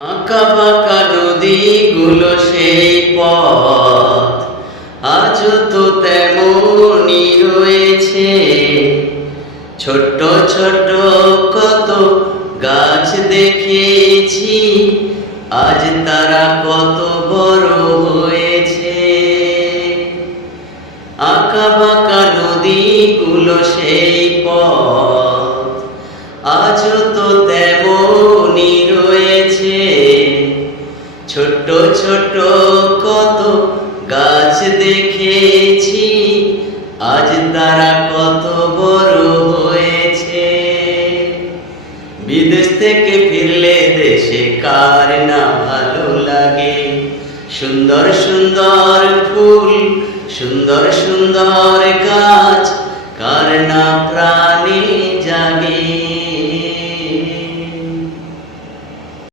আঁকা বাঁকা নদীগুলো সেই পথ আজও তো তেমনই রয়েছে। ছোট্ট ছোট্ট কত গাছ দেখেছি, আজ তারা কত বড় হয়েছে। আঁকা বাঁকা নদীগুলো সেই পথ আজও তো তেমনই রয়েছে। ছোট্ট ছোট্ট কত গাছ দেখেছি, আজ তারা কত বড় হয়েছে। বিদেশ থেকে ফিরলে দেশে কার না ভালো লাগে, সুন্দর সুন্দর ফুল, সুন্দর সুন্দর গাছ, কার না প্রাণে জাগে।